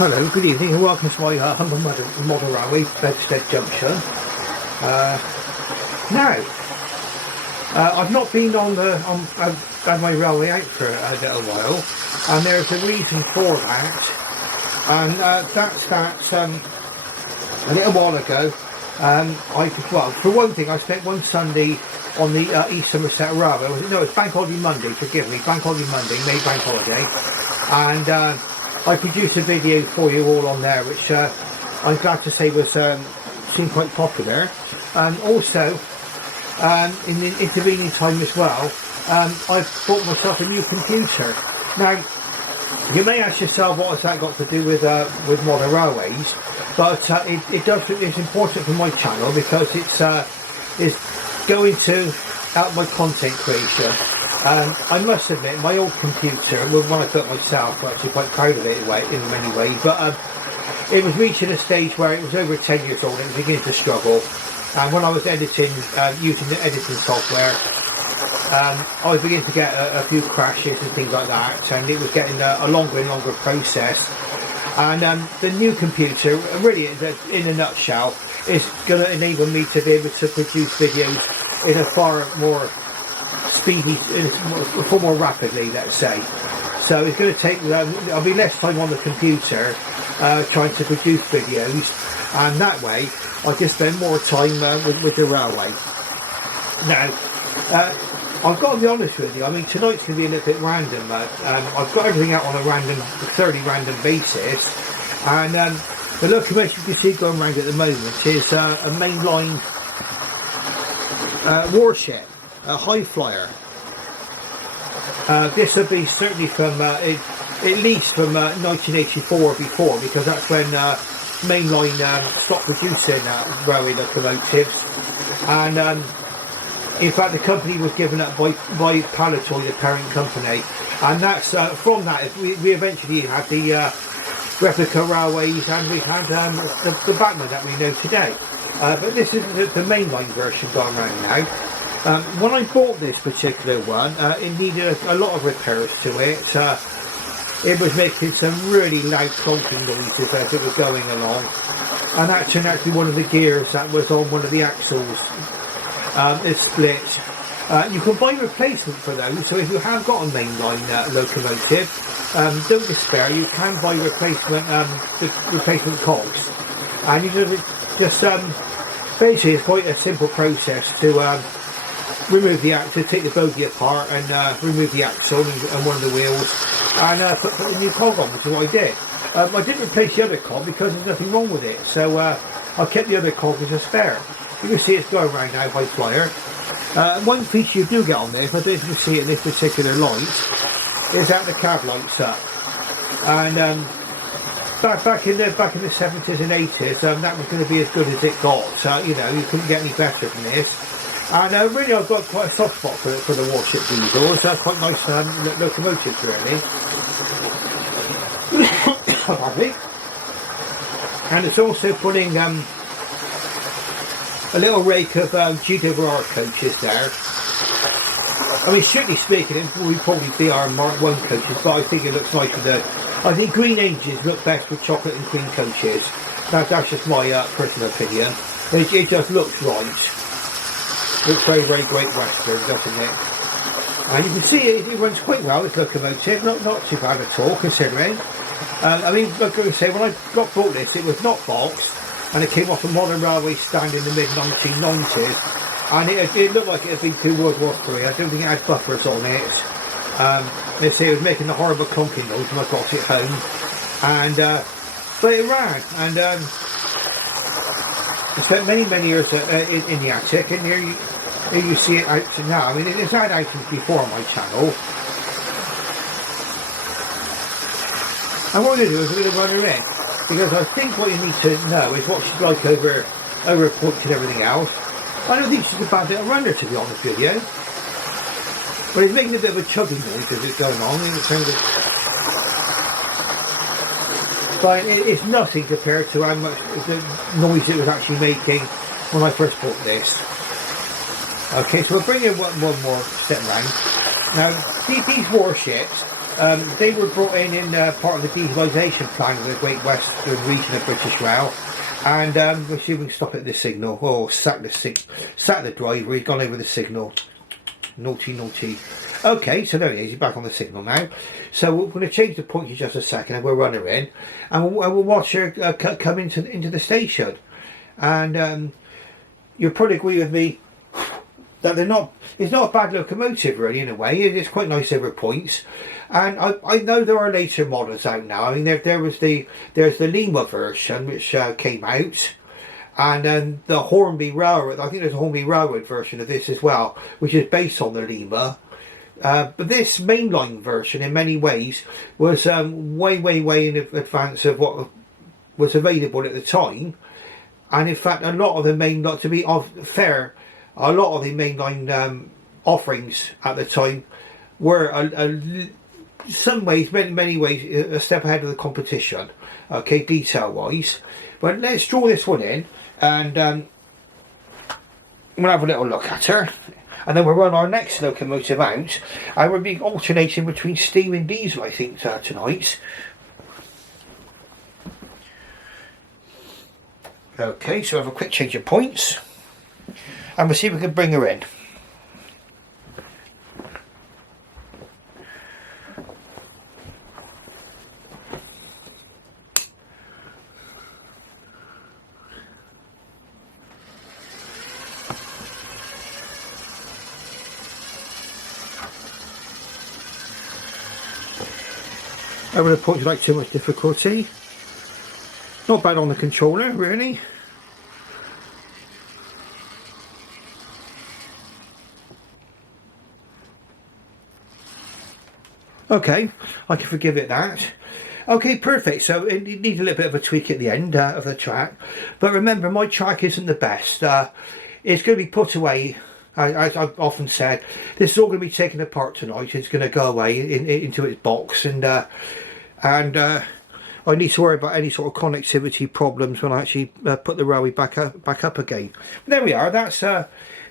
Hello, good evening and welcome to my humble model railway, Bedstead Junction. I've not been on my railway out for a little while, and there's a reason for that, and that's that a little while ago, for one thing, I spent one Sunday on the East Somerset Railway. No, it's Bank Holiday Monday, forgive me, Bank Holiday Monday, May Bank Holiday, and I produced a video for you all on there, which I'm glad to say was seemed quite popular. And also, in the intervening time as well, I've bought myself a new computer. Now, you may ask yourself, what has that got to do with modern railways? But it's important for my channel because it's going to help my content creation. I must admit, my old computer, when I built myself, I'm actually quite proud of it in many ways, but it was reaching a stage where it was over 10 years old and it was beginning to struggle. And when I was editing, using the editing software, I was beginning to get a few crashes and things like that, and it was getting a longer and longer process. And the new computer, really, in a nutshell, is going to enable me to be able to produce videos in a far more speedy, far more rapidly, let's say. So it's going to take, I'll be less time on the computer trying to produce videos, and that way I can spend more time with the railway. Now, I've got to be honest with you, I mean, tonight's going to be a little bit random. I've got everything out on a fairly random basis, and the locomotive you can see going around at the moment is a Mainline Warship Highflyer. This will be certainly from at least from 1984 or before, because that's when Mainline stopped producing railway locomotives, and in fact the company was given up by Palitoy, the parent company, and that's from that we eventually had the replica railways, and we had the Batman that we know today. But this is the Mainline version going around now. When I bought this particular one, it needed a lot of repairs to it. It was making some really loud clonking noises as it was going along, and that turned out to be one of the gears that was on one of the axles. It split. You can buy replacement for those, so if you have got a Mainline locomotive, don't despair, you can buy replacement cogs. And you just basically, it's quite a simple process to remove the axle, take the bogie apart and remove the axle and one of the wheels, and put a new cog on, which is what I did. I didn't replace the other cog because there's nothing wrong with it, so I kept the other cog as a spare. You can see it's going around now by flyer. One feature you do get on this, I don't know if you can see it in this particular light, is that the cab lights up. And back in the 70s and 80s, that was going to be as good as it got. You know, you couldn't get any better than this. And really, I've got quite a soft spot for the Warship diesels. Quite nice locomotives, really. And it's also putting a little rake of GWR coaches there. I mean, strictly speaking, it would probably be our Mark 1 coaches, but I think it looks nice with the... I think green engines look best with chocolate and cream coaches. That's just my personal opinion. It just looks right. Looks very, very Great Western, doesn't it? And you can see it runs quite well, this locomotive, not too bad at all, considering. I mean, like I say, when I bought this, it was not boxed, and it came off a modern railway stand in the mid-1990s, and it looked like it had been through World War III. I don't think it had buffers on it. They say it was making a horrible clunking noise when I got it home, and but it ran, and I spent many years in the attic, and here you see it out now. I mean, it's had items before on my channel. And what I'm going to do is I'm going to run her in, because I think what you need to know is what she's like over points and everything else. I don't think she's a bad little runner, to be honest with you. But it's making a bit of a chugging noise as it's going on. But it's nothing compared to how much the noise it was actually making when I first bought this. Okay, so we'll bring in one more step round. Now, these warships They were brought in part of the dieselisation plan of the Great Western region of British Rail. And we'll see if we can stop at this signal. Oh, sack the driver, he's gone over the signal. Naughty, naughty. Okay, so there he is, he's back on the signal now. So we're going to change the point in just a second, and we'll run her in. And we'll watch her come into the station. And you'll probably agree with me that it's not a bad locomotive really in a way. It's quite nice over points. And I know there are later models out now. I mean, there's the LNER version which came out, and then the Hornby Railroad. I think there's a Hornby Railroad version of this as well, which is based on the LNER. But this mainline version, in many ways, was way in advance of what was available at the time. And in fact, a lot of the to be fair, a lot of the mainline offerings at the time were some ways, many ways, a step ahead of the competition, okay, detail wise. But let's draw this one in, and we'll have a little look at her, and then we'll run our next locomotive out, and we'll be alternating between steam and diesel, I think, tonight. Okay, so have a quick change of points, and we'll see if we can bring her in. I would have pointed like too much difficulty. Not bad on the controller, really. Okay, I can forgive it that. Okay, perfect. So it needs a little bit of a tweak at the end of the track. But remember, my track isn't the best. It's going to be put away. As I've often said, this is all going to be taken apart tonight. It's going to go away into its box, and I need to worry about any sort of connectivity problems when I actually put the railway back up again. There we are. That's the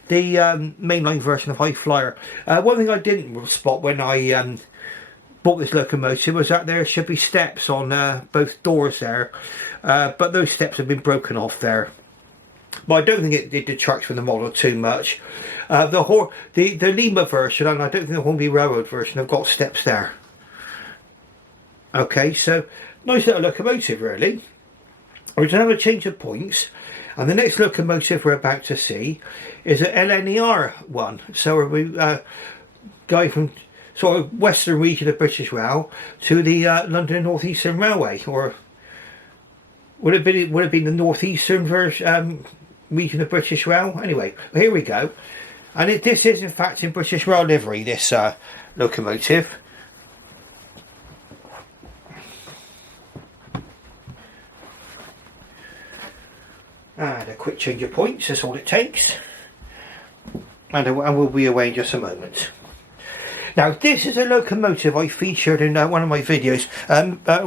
mainline version of Highflyer. One thing I didn't spot when I bought this locomotive was that there should be steps on both doors there, but those steps have been broken off there. But I don't think it detracts from the model too much. The LNER version, and I don't think the Hornby Railroad version, have got steps there. Okay, so nice little locomotive really. We're going to have a change of points, and the next locomotive we're about to see is an LNER one. So we're going from sort of western region of British Rail to the London North Eastern Railway, or would it have been the northeastern version region of British Rail? Anyway, here we go, and this is in fact in British Rail livery, this locomotive. And a quick change of points, that's all it takes, and we'll be away in just a moment. Now, this is a locomotive I featured in one of my videos.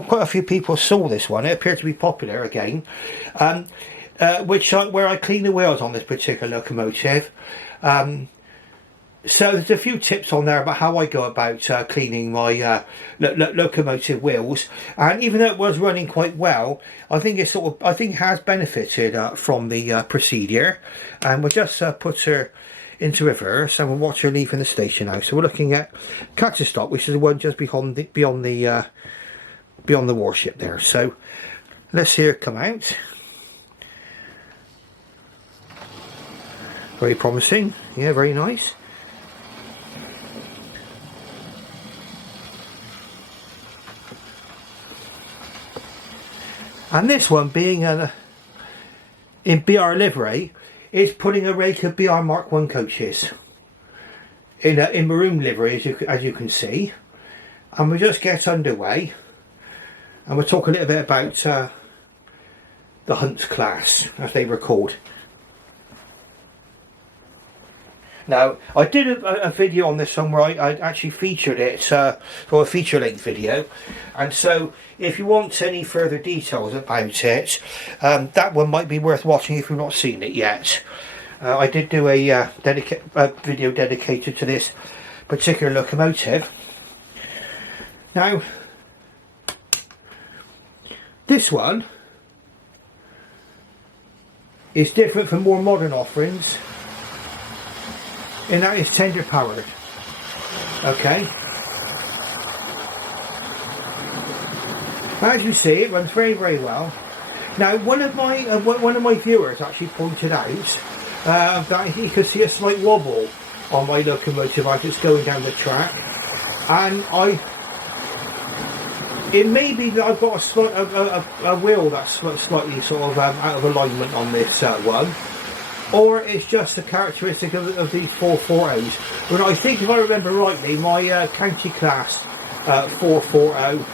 Quite a few people saw this one. It appeared to be popular again, where I clean the wheels on this particular locomotive. So there's a few tips on there about how I go about cleaning my locomotive wheels, and even though it was running quite well, I think it has benefited from the procedure. And we'll just put her into reverse, and we'll watch her leaving the station now. So we're looking at Cattistock, which is the one just beyond the warship there. So let's see her come out. Very promising, yeah, very nice. And this one, being in BR livery, is putting a rake of BR Mark 1 coaches in maroon livery, as you can see. And we'll just get underway, and we'll talk a little bit about the Hunt Class, as they were called. Now, I did a video on this one where I actually featured it, or a feature-length video, and so if you want any further details about it, that one might be worth watching if you've not seen it yet. I did do a video dedicated to this particular locomotive. Now, this one is different from more modern offerings in that it's tender powered. Okay. As you see, it runs very, very well. Now, one of my viewers actually pointed out that he could see a slight wobble on my locomotive as it's going down the track, and it may be that I've got a wheel that's slightly sort of out of alignment on this one, or it's just a characteristic of the 440s. But I think, if I remember rightly, my county class 440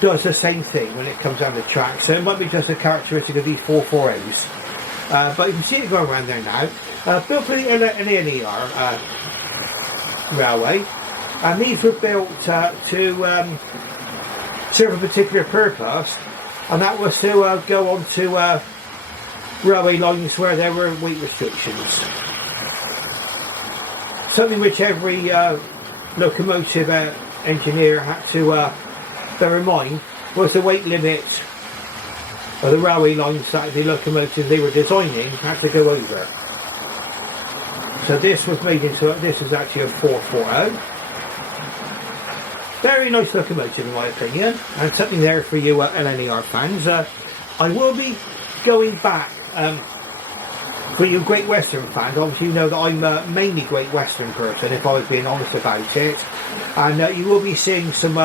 does the same thing when it comes down the track, so it might be just a characteristic of these 440s. But you can see it going around there now. Built for the LNER railway, and these were built to serve a particular purpose, and that was to go on to railway lines where there were weight restrictions. Something which every locomotive engineer had to bear in mind was the weight limit of the railway lines that the locomotive they were designing had to go over. So this was made into, this is actually a 440. Very nice locomotive in my opinion, and something there for you LNER fans. I will be going back, for you Great Western fans, obviously you know that I'm mainly Great Western person, if I was being honest about it, and you will be seeing some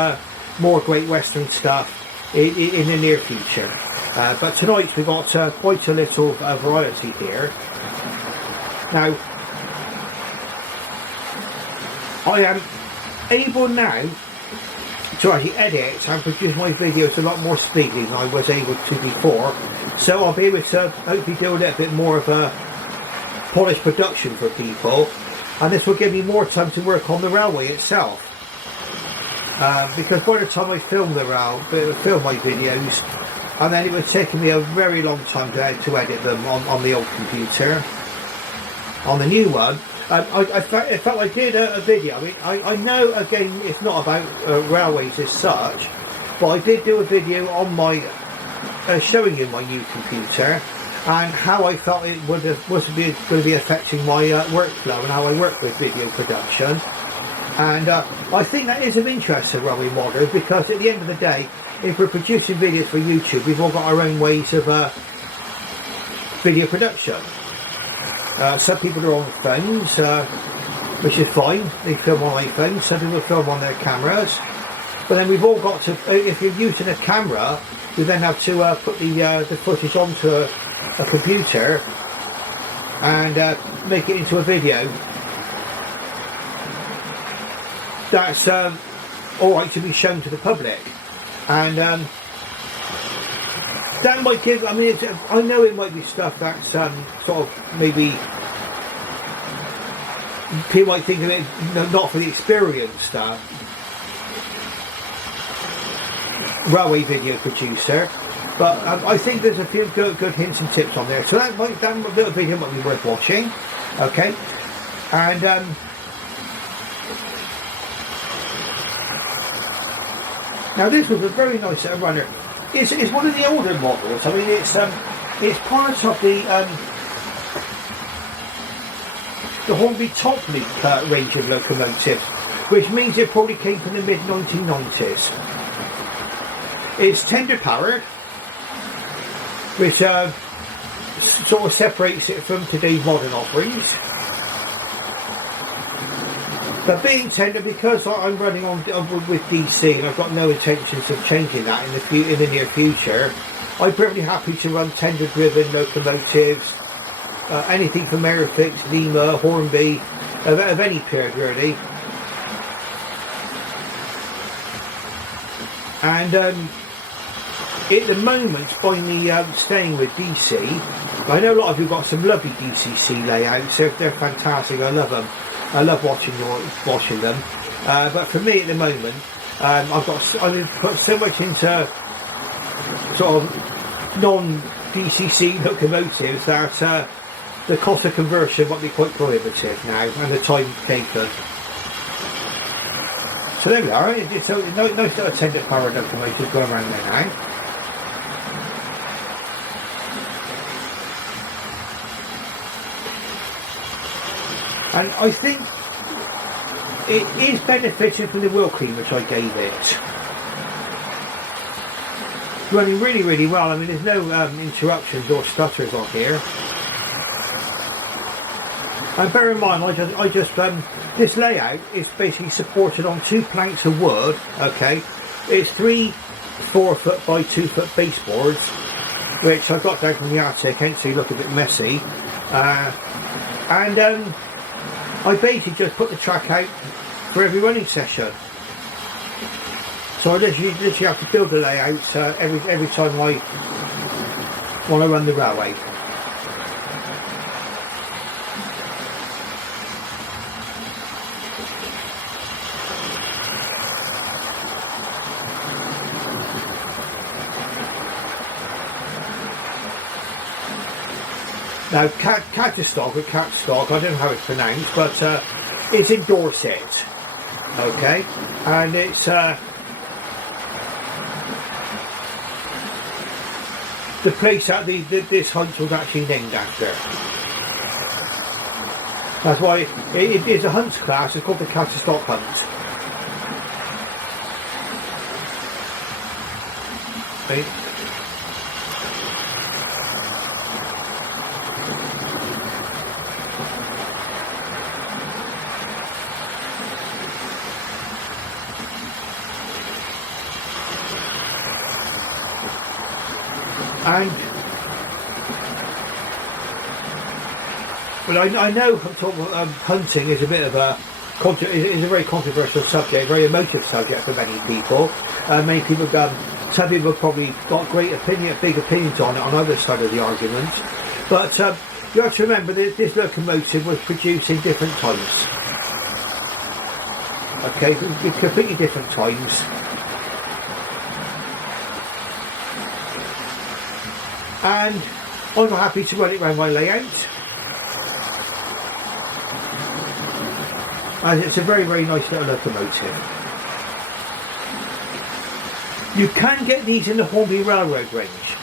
more Great Western stuff in the near future. But tonight we've got quite a little variety here. Now, I am able now to actually edit and produce my videos a lot more speedily than I was able to before, so I'll be able to hopefully do a little bit more of a polished production for people, and this will give me more time to work on the railway itself, because by the time I film my videos, and then it would take me a very long time to edit them on the old computer. On the new one, in fact I did a video. I mean, I know again it's not about railways as such, but I did do a video on my showing you my new computer and how I felt it was going to be affecting my workflow and how I work with video production. And I think that is of interest to railway modders, because at the end of the day, if we're producing videos for YouTube, we've all got our own ways of video production. Some people are on phones, which is fine, they film on iPhones. Some people film on their cameras, but then we've all got to, if you're using a camera, you then have to put the footage onto a computer and make it into a video that's alright to be shown to the public. And that might give, I mean, I know it might be stuff that's sort of maybe people might think of it not for the experienced railway video producer, but I think there's a few good hints and tips on there, so that little video might be worth watching. Okay, and now this was a very nice runner. It's one of the older models. I mean, it's part of the Hornby Top League range of locomotives, which means it probably came from the mid 1990s. It's tender powered, which sort of separates it from today's modern offerings. But being tender, because I'm running on with DC and I've got no intentions of changing that in the near future, I'm perfectly happy to run tender driven locomotives, anything from Airfix, Lima, Hornby, of any period really. And at the moment, by me staying with DC, I know a lot of you have got some lovely DCC layouts, they're fantastic, I love them. I love watching them, but for me at the moment, I've put so much into sort of non-DCC locomotives that the cost of conversion might be quite prohibitive now, and the time taken. So there we are. It's a nice little tender powered locomotive going around there now. And I think it is benefiting from the wheel clean which I gave it. Running really well. I mean, there's no interruptions or stutters on here. And bear in mind, I just this layout is basically supported on 2 planks of wood. Okay, it's 3 4-foot by 2-foot baseboards, which I got down from the attic, hence they look a bit messy. And I basically just put the track out for every running session. So I literally have to build the layout every time I want to run the railway. Now, Cattistock or Cattistock, I don't know how it's pronounced, but it's in Dorset, okay, and it's the place that this hunt was actually named after. That's why it is a hunt class. It's called the Cattistock Hunt. Okay. And well, I know hunting is a bit of a very controversial subject, very emotive subject for many people. Many people, some people have probably got big opinions on it on either side of the argument. But you have to remember that this locomotive was produced in different times. Okay, completely different times. And I'm happy to run it around my layout, and it's a very nice little locomotive. You can get these in the Hornby Railroad range,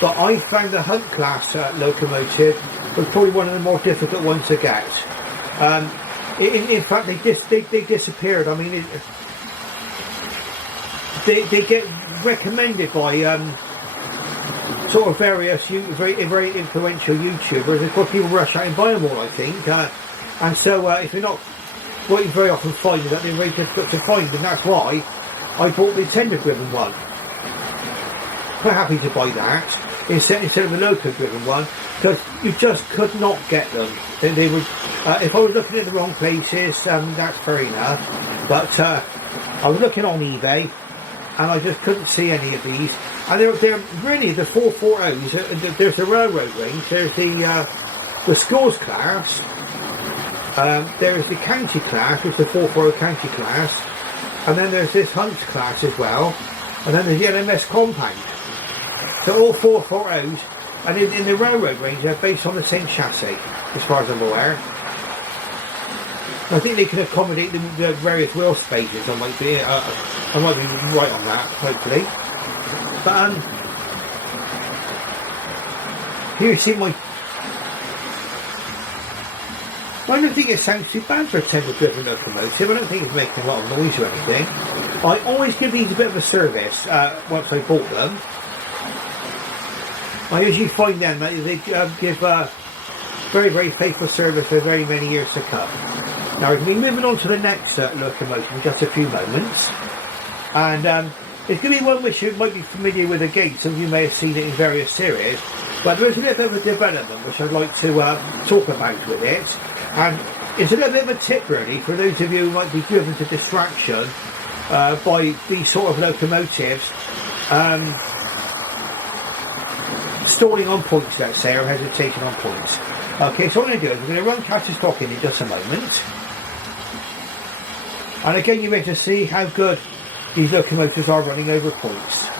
but I found the Hunt Class locomotive was probably one of the more difficult ones to get. In fact, they disappeared. I mean, they get recommended by sort of various very influential YouTubers. Of course, people rush out and buy them all, I think, and so if you're not what you very often find is that they're very difficult to find, and that's why I bought the tender driven one. Quite happy to buy that instead of the Loco driven one, because you just could not get them. They would, if I was looking at the wrong places, that's fair enough, but I was looking on eBay and I just couldn't see any of these. And they're really the 440s. There's the railroad range, there's the schools class, there's the county class, which is the 440 county class, and then there's this Hunt class as well, and then there's the LMS compound. So all 440s, and in the railroad range, they're based on the same chassis, as far as I'm aware. I think they can accommodate the various wheel spaces. I might be right on that, hopefully. But here you see my. I don't think it sounds too bad for a tender driven locomotive. I don't think it's making a lot of noise or anything. I always give these a bit of a service once I bought them. I usually find them that they give very faithful service for very many years to come. Now we're going to be moving on to the next locomotive in just a few moments, and it's going to be one which you might be familiar with again. Some of you may have seen it in various series, but there's a bit of a development which I'd like to talk about with it, and it's a little bit of a tip really for those of you who might be driven to distraction by these sort of locomotives stalling on points, let's say, or hesitating on points. Okay, so what I'm going to do is we're going to run Cattistock in just a moment, and again you're able to see how good these locomotives are running over points.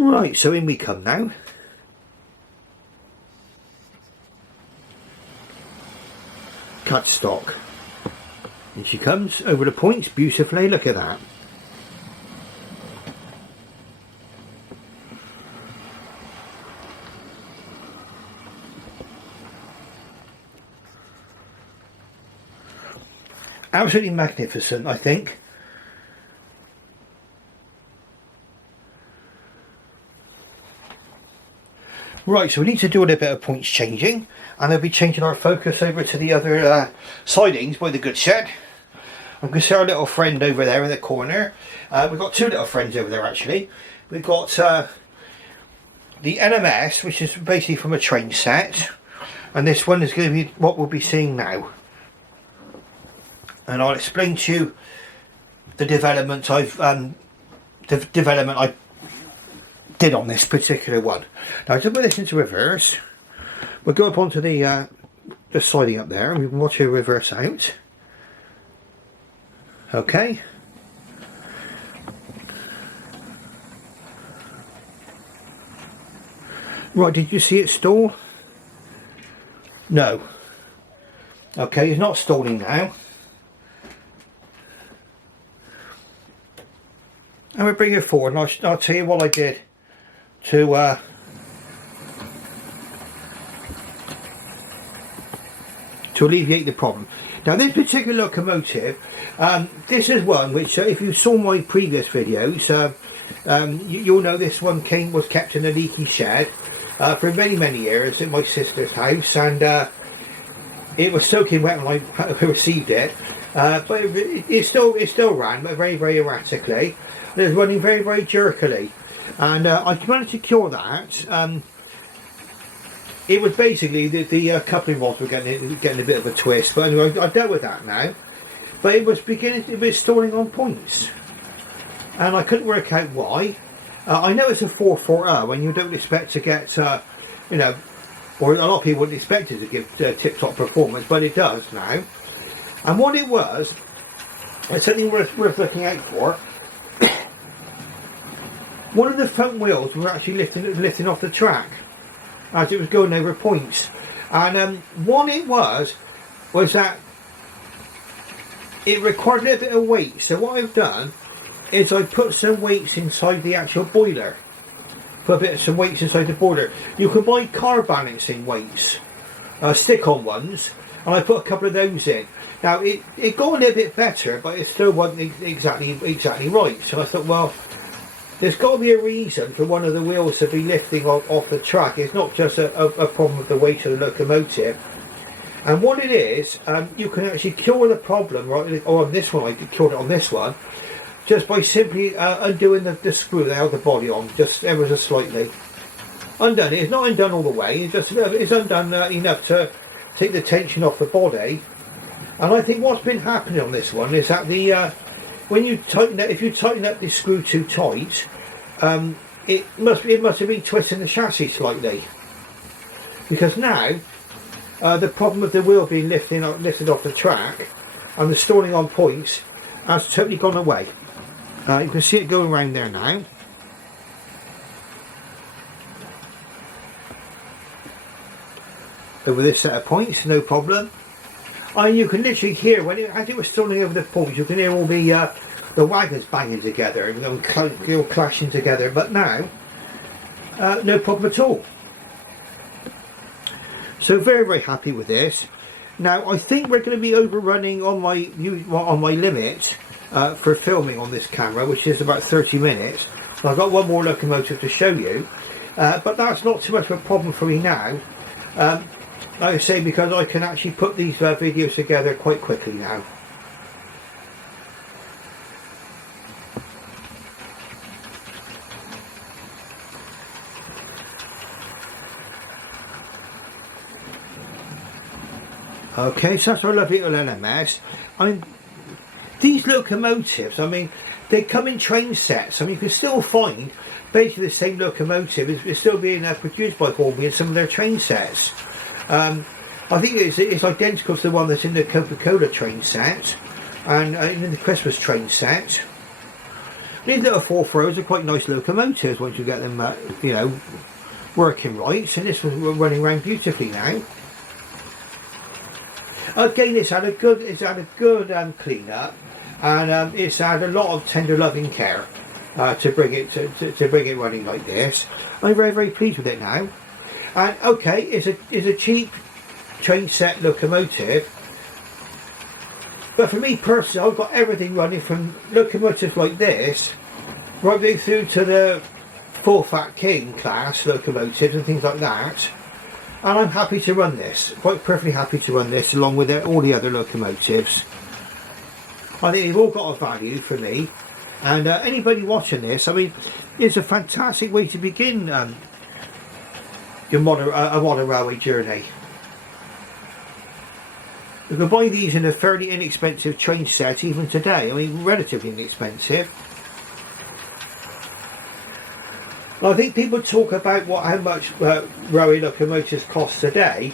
Right, so in we come now. Cattistock. And she comes over the points beautifully, look at that. Absolutely magnificent, I think. Right, so we need to do a little bit of points changing, and they'll be changing our focus over to the other sidings by the good shed. I'm going to see our little friend over there in the corner. We've got two little friends over there actually. We've got the LMS, which is basically from a train set, and this one is going to be what we'll be seeing now. And I'll explain to you the development I did on this particular one. Now to put this into reverse, we'll go up onto the siding up there, and we can watch it reverse out. Okay. Right, did you see it stall? No. Okay, it's not stalling now. And we'll bring it forward, and I'll tell you what I did to alleviate the problem. Now this particular locomotive, this is one which if you saw my previous videos, you'll know this one was kept in a leaky shed for many years at my sister's house, and it was soaking wet when I received it, but it still ran, but very erratically. It was running very jerkily, and I managed to cure that. It was basically the coupling rods were getting a bit of a twist, but anyway, I dealt with that now. But it was stalling on points, and I couldn't work out why. I know it's a 440, and you don't expect to get, you know, or a lot of people wouldn't expect it to give tip-top performance, but it does now. And what it was, it's something worth looking out for. One of the front wheels were actually lifting off the track as it was going over points, and what it was that it required a little bit of weight. So what I've done is I put some weights inside the actual boiler. Some weights inside the boiler. You can buy car balancing weights, stick-on ones, and I put a couple of those in. Now it got a little bit better, but it still wasn't exactly right. So I thought, well, there's got to be a reason for one of the wheels to be lifting off the track. It's not just a problem with the weight of the locomotive. And what it is, you can actually cure the problem, right? Or on this one, I cured it on this one, just by simply undoing the screw there, the body on, just ever so slightly. Undone it. It's not undone all the way. It's undone enough to take the tension off the body. And I think what's been happening on this one is that when you tighten it, if you tighten up the screw too tight, it must have been twisting the chassis slightly. Because now, the problem of the wheel being lifted off the track and the stalling on points has totally gone away. You can see it going around there now. Over this set of points, no problem. And you can literally hear, as it was stalling over the points, you can hear all the wagons banging together and all clashing together. But now, no problem at all. So very happy with this. Now I think we're going to be overrunning on my limit for filming on this camera, which is about 30 minutes. I've got one more locomotive to show you, but that's not too much of a problem for me now. Like I say, because I can actually put these videos together quite quickly now. Okay, so that's our lovely little LMS. I mean, these locomotives, I mean, they come in train sets. I mean, you can still find basically the same locomotive is still being produced by Hornby in some of their train sets. I think it's identical to the one that's in the Coca-Cola train set and in the Christmas train set. These little 4-throws are quite nice locomotives once you get them, you know, working right. So this was running around beautifully now. Again, it's had a good clean up, and it's had a lot of tender loving care to bring it running like this. I'm very, very pleased with it now. And okay, it's a cheap train set locomotive, but for me personally, I've got everything running from locomotives like this right way through to the full fat king class locomotives and things like that. And I'm happy to run this, quite perfectly happy to run this along with all the other locomotives. I think they've all got a value for me, and anybody watching this, I mean, it's a fantastic way to begin your modern railway journey. You can buy these in a fairly inexpensive train set even today, I mean relatively inexpensive. I think people talk about how much railway locomotives cost today,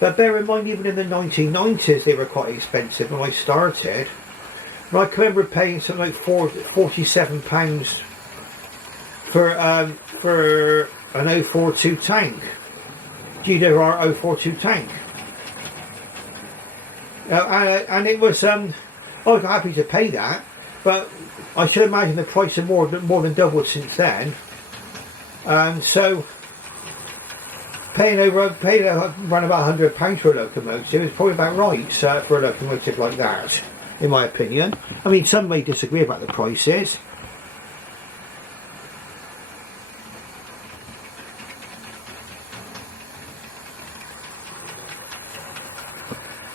but bear in mind even in the 1990s they were quite expensive when I started. And I can remember paying something like £47 for an 042 tank, GWR 042 tank. And it was, I was happy to pay that, but I should imagine the price has more than doubled since then. So paying around about £100 for a locomotive is probably about right for a locomotive like that, in my opinion. I mean, some may disagree about the prices.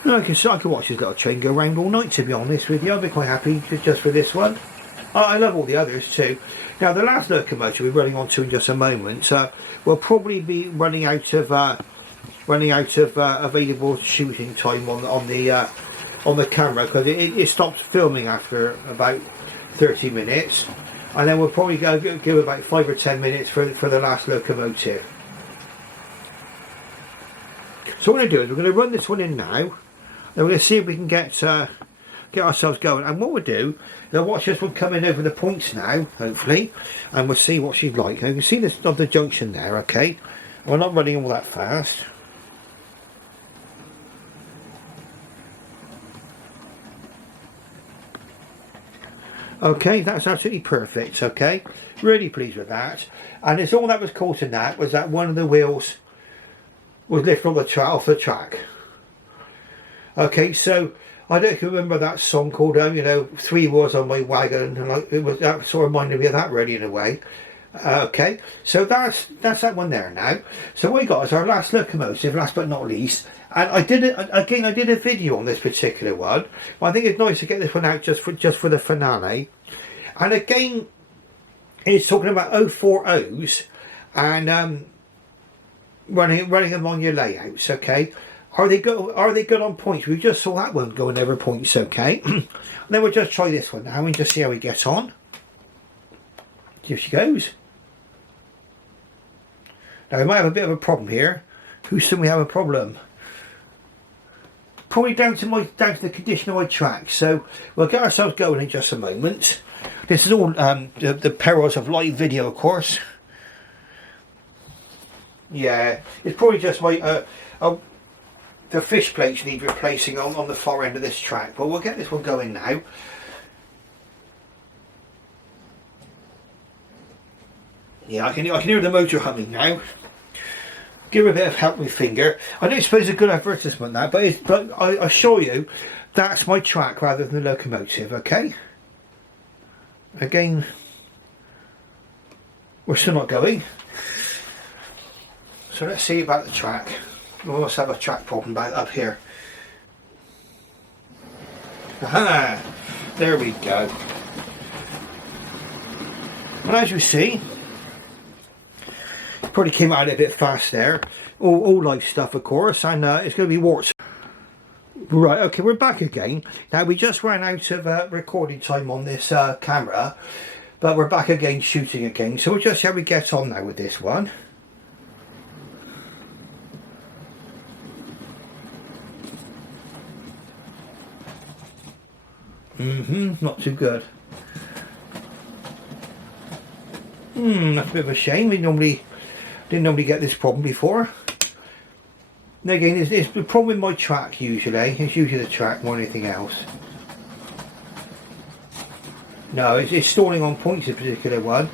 I can watch this little train go around all night, to be honest with you. I'll be quite happy just for this one. I love all the others too. Now the last locomotive we're running on to in just a moment, we'll probably be running out of available shooting time on the camera, because it stopped filming after about 30 minutes, and then we'll probably give about 5 or 10 minutes for the last locomotive. So what we're going to do is we're going to run this one in now. Then we're going to see if we can get ourselves going, and what we'll do, they'll watch this one come in over the points now, hopefully, and we'll see what she's like. Now you can see this of the junction there, okay? We're not running all that fast. Okay, that's absolutely perfect, okay? Really pleased with that. And it's all that was caught in that was that one of the wheels was lifted off the track. Okay, so I don't remember that song called, you know, 3 Wheels on My Wagon, and that sort of reminded me of that really in a way. Okay, so that's that one there now. So what we got is our last locomotive, last but not least. And I did a video on this particular one. But I think it's nice to get this one out just for the finale. And again, it's talking about 040s and running them on your layouts. Okay. Are they good on points? We just saw that one going over points, okay? And then we'll just try this one now and just see how we get on. Here she goes. Now we might have a bit of a problem here. Who said we have a problem? Probably down to the condition of my track. So we'll get ourselves going in just a moment. This is all the perils of live video, of course. Yeah, it's probably just my the fish plates need replacing on the far end of this track, but we'll get this one going now. Yeah, I can hear the motor humming now. Give her a bit of help with finger. I don't suppose it's a good advertisement that, but I assure you that's my track rather than the locomotive, okay? Again, we're still not going. So let's see about the track. We must have a track problem up here. Aha! There we go. And as you see, probably came out a bit fast there. All live stuff, of course, and it's going to be warts. Right, okay, we're back again. Now we just ran out of recording time on this camera, but we're back again shooting again. So we'll just see how we get on now with this one. Not too good. That's a bit of a shame. We didn't normally get this problem before. And again, it's the problem with my track usually. It's usually the track more than anything else. No, it's stalling on points, this particular one.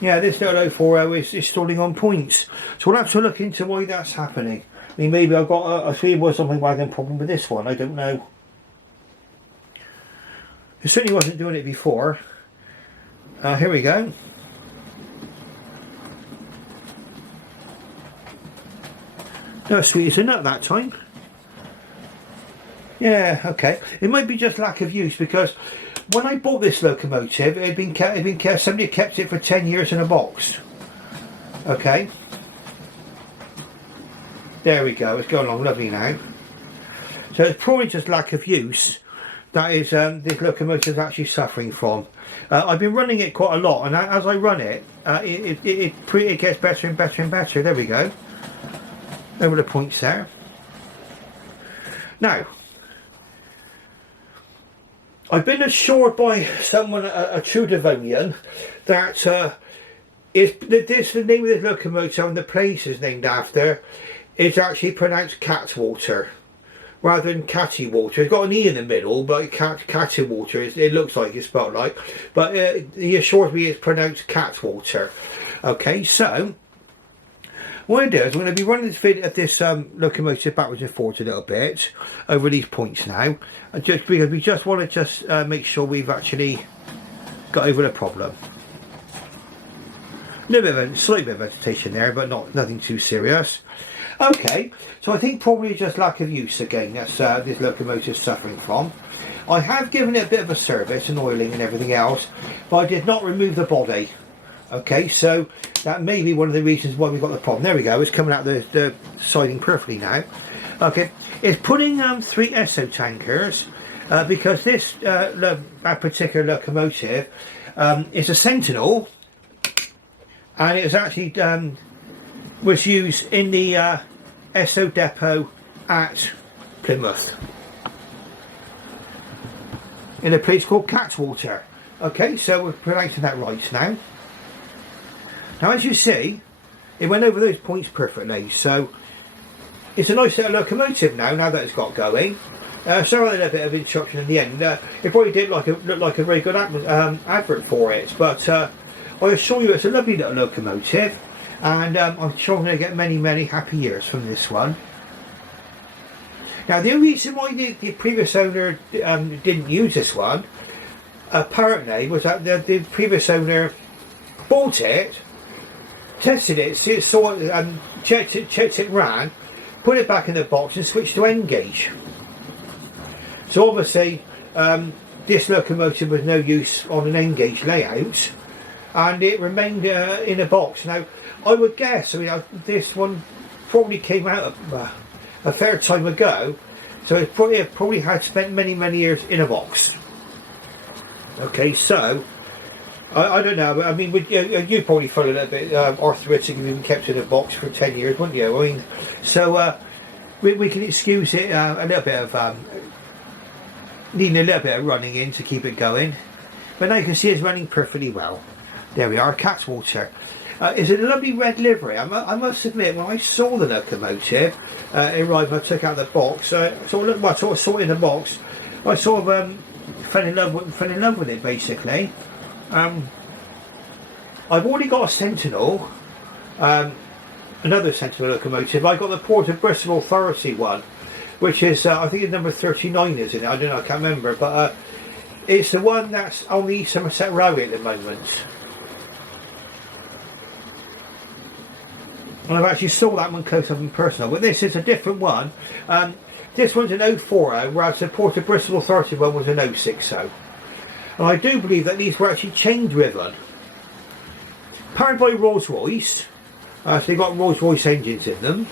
Yeah, this little 040 is stalling on points. So we'll have to look into why that's happening. I mean, maybe I've got a 3-wheel wagon problem with this one. I don't know. It certainly wasn't doing it before. Here we go. No, sweet as a nut that time. Yeah, okay. It might be just lack of use, because when I bought this locomotive, it had been kept, somebody kept it for 10 years in a box. Okay. There we go. It's going along lovely now. So it's probably just lack of use that is this locomotive is actually suffering from. I've been running it quite a lot, and as I run it, it gets better and better and better. There we go. Over the points there. Now, I've been assured by someone, a true Devonian, that the name of this locomotive and the place is named after is actually pronounced Cattewater rather than Cattewater. It's got an E in the middle, but Cattewater, it looks like it's spelled like, but he assures me it's pronounced Cattewater. Okay, so what I do is I'm going to be running this locomotive backwards and forwards a little bit over these points now, just because we just want to make sure we've actually got over the problem. A little bit of a slight bit of vegetation there, but nothing too serious. Okay, so I think probably just lack of use again. That's this locomotive suffering from. I have given it a bit of a service and oiling and everything else, but I did not remove the body. Okay, so that may be one of the reasons why we've got the problem. There we go, it's coming out the siding perfectly now. Okay, it's putting 3 Esso tankers because this that particular locomotive is a Sentinel, and it was actually was used in the Esso depot at Plymouth in a place called Cattewater. Okay, so we're pronouncing that right now. Now, as you see, it went over those points perfectly, so it's a nice little locomotive now that it's got going. Sorry, a little bit of interruption in the end. It probably did look like a very good advert for it, but I assure you it's a lovely little locomotive, and I'm sure I'm going to get many, many happy years from this one. Now, the only reason why the previous owner didn't use this one, apparently, was that the previous owner bought it, tested it, saw it, checked it ran, put it back in the box and switched to N-gauge. So obviously this locomotive was no use on an N-gauge layout, and it remained in a box. Now I would guess, this one probably came out a fair time ago, so it probably had spent many years in a box. Okay, so I don't know. I mean, you probably feel a little bit arthritic if you've been kept in a box for 10 years, wouldn't you? I mean, so we can excuse it a little bit of needing a little bit of running in to keep it going. But now you can see it's running perfectly well. There we are, Cattewater. It's a lovely red livery. I must admit, when I saw the locomotive arrive, I took out the box. Saw it in the box. I sort of fell in love with it basically. I've already got a Sentinel, another Sentinel locomotive. I got the Port of Bristol Authority one, which is I think it's number 39, isn't it? I don't know, I can't remember, but it's the one that's on the East Somerset Railway at the moment. And I've actually saw that one close up and personal, but this is a different one. This one's an 040, whereas the Port of Bristol Authority one was an 060. And I do believe that these were actually chain driven. Powered by Rolls-Royce. So they've got Rolls-Royce engines in them.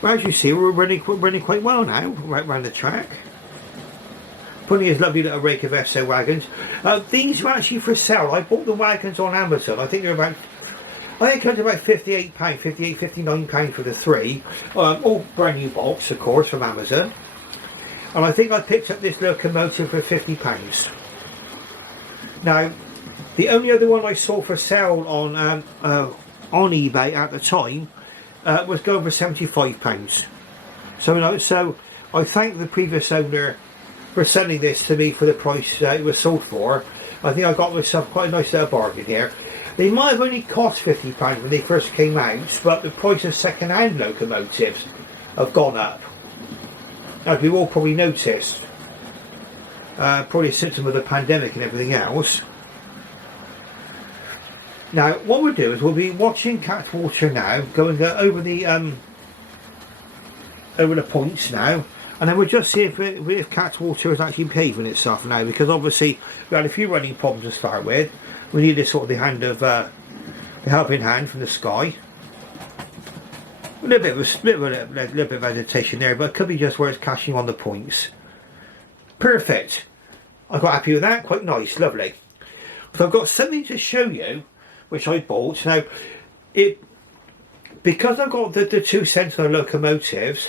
Well, as you see, we're running quite well now, right around the track. Putting his lovely little rake of Esso wagons. These are actually for sale. I bought the wagons on Amazon. I think they're about, it comes to about £58, £59 for the 3. All brand new box, of course, from Amazon. and I think I picked up this locomotive for £50. Now, the only other one I saw for sale on eBay at the time was going for £75. So I thank the previous owner for selling this to me for the price it was sold for. I think I got myself quite a nice little bargain here. They might have only cost £50 when they first came out, but the price of second-hand locomotives have gone up, as we've all probably noticed. Probably a symptom of the pandemic and everything else. Now, what we'll do is we'll be watching Cattewater now, going over the points now, and then we'll just see if Cattewater is actually behaving itself now, because obviously we had a few running problems to start with. We needed sort of the helping hand from the sky. A little bit of hesitation there, but it could be just where it's cashing on the points. Perfect. I got happy with that. Quite nice, lovely. So I've got something to show you, which I bought. Now, because I've got the two Sentinel locomotives,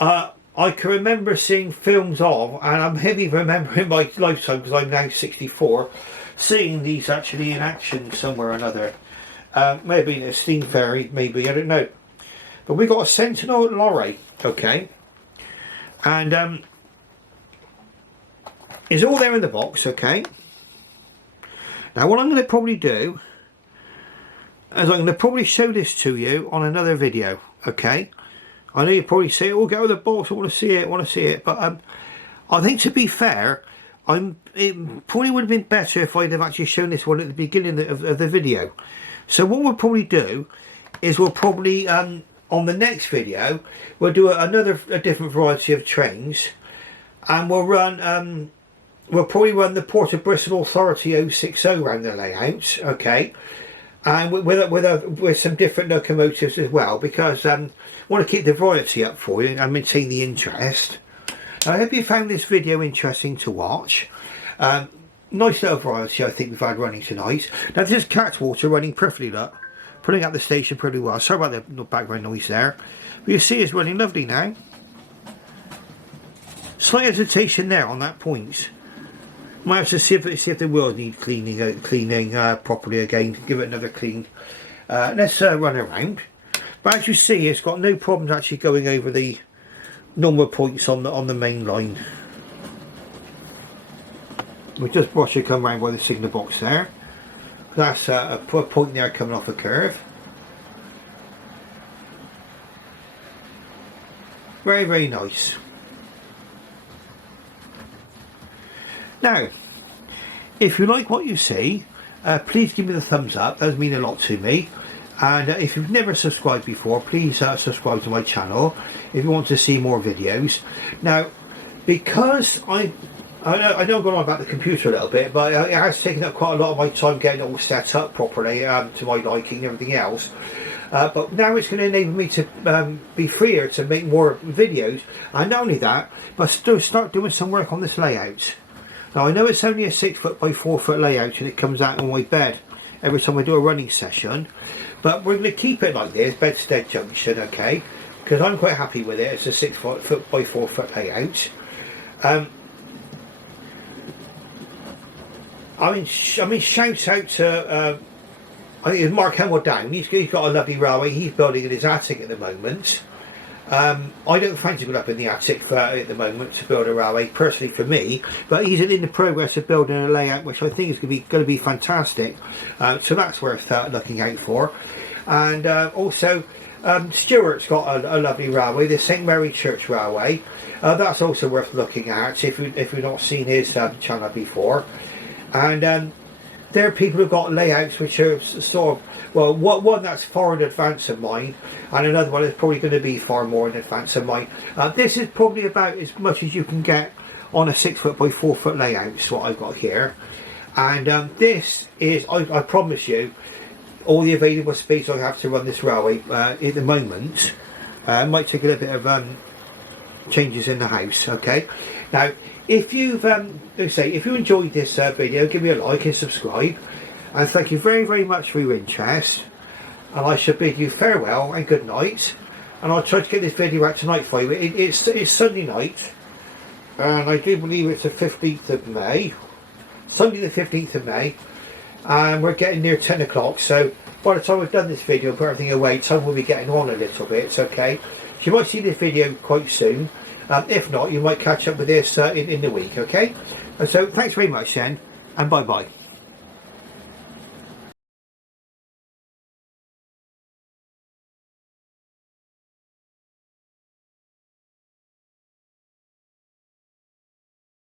I can remember seeing films of, and I'm heavy remembering my lifetime because I'm now 64, seeing these actually in action somewhere or another. Maybe in a steam ferry, maybe, I don't know. But we got a Sentinel lorry, okay, and it's all there in the box, okay. Now what I'm going to probably do is I'm going to probably show this to you on another video, okay. I know you probably say, oh, get out of the box, I want to see it, but I think, to be fair, it probably would have been better if I'd have actually shown this one at the beginning of the video. So what we'll probably do is we'll probably, on the next video, we'll do a different variety of trains, and we'll probably run the Port of Bristol Authority 060 around the layout, okay, and with some different locomotives as well, because I want to keep the variety up for you and maintain the interest. I hope you found this video interesting to watch. Nice little variety I think we've had running tonight. Now this is Cattewater running perfectly, look, pulling up the station pretty well. Sorry about the background noise there, but you see it's running lovely now. Slight hesitation there on that point. Might have to see if the wheels need cleaning properly again. Give it another clean. Let's run around. But as you see, it's got no problems actually going over the normal points on the main line. We'll just watch it come around by the signal box there. That's a point there coming off a curve. Very, very nice. Now, if you like what you see, please give me the thumbs up. That does mean a lot to me. And if you've never subscribed before, please subscribe to my channel if you want to see more videos. Now, because I know I'm going on about the computer a little bit, but it has taken up quite a lot of my time getting it all set up properly to my liking and everything else. But now it's going to enable me to be freer to make more videos, and not only that, but still start doing some work on this layout. Now I know it's only a 6 foot by 4 foot layout, and it comes out on my bed every time I do a running session, but we're going to keep it like this, bedstead junction, okay, because I'm quite happy with it. It's a 6 foot by 4 foot layout. I mean, shouts out to I think it's Mark Hemwell Down. He's got a lovely railway he's building in his attic at the moment. I don't fancy going up in the attic at the moment to build a railway, personally for me, but he's in the progress of building a layout which I think is going to be fantastic. So that's worth looking out for. And also Stuart's got a lovely railway, the St Mary Church Railway. That's also worth looking at if you've not seen his channel before. And there are people who've got layouts which are sort of, well, one that's far in advance of mine, and another one is probably going to be far more in advance of mine. This is probably about as much as you can get on a 6 foot by 4 foot layout, is what I've got here. And this is, I promise you, all the available space I have to run this railway at the moment. Might take a little bit of changes in the house, okay. Now, if you've if you enjoyed this video, give me a like and subscribe, and thank you very, very much for your interest, and I shall bid you farewell and good night, and I'll try to get this video out tonight for you. It's Sunday night, and I do believe it's the 15th of May, Sunday the 15th of May, and we're getting near 10 o'clock, so by the time I've done this video, put everything away, time will be getting on a little bit. It's okay. So you might see this video quite soon. If not, you might catch up with this in the week, okay? And so thanks very much then, and bye bye.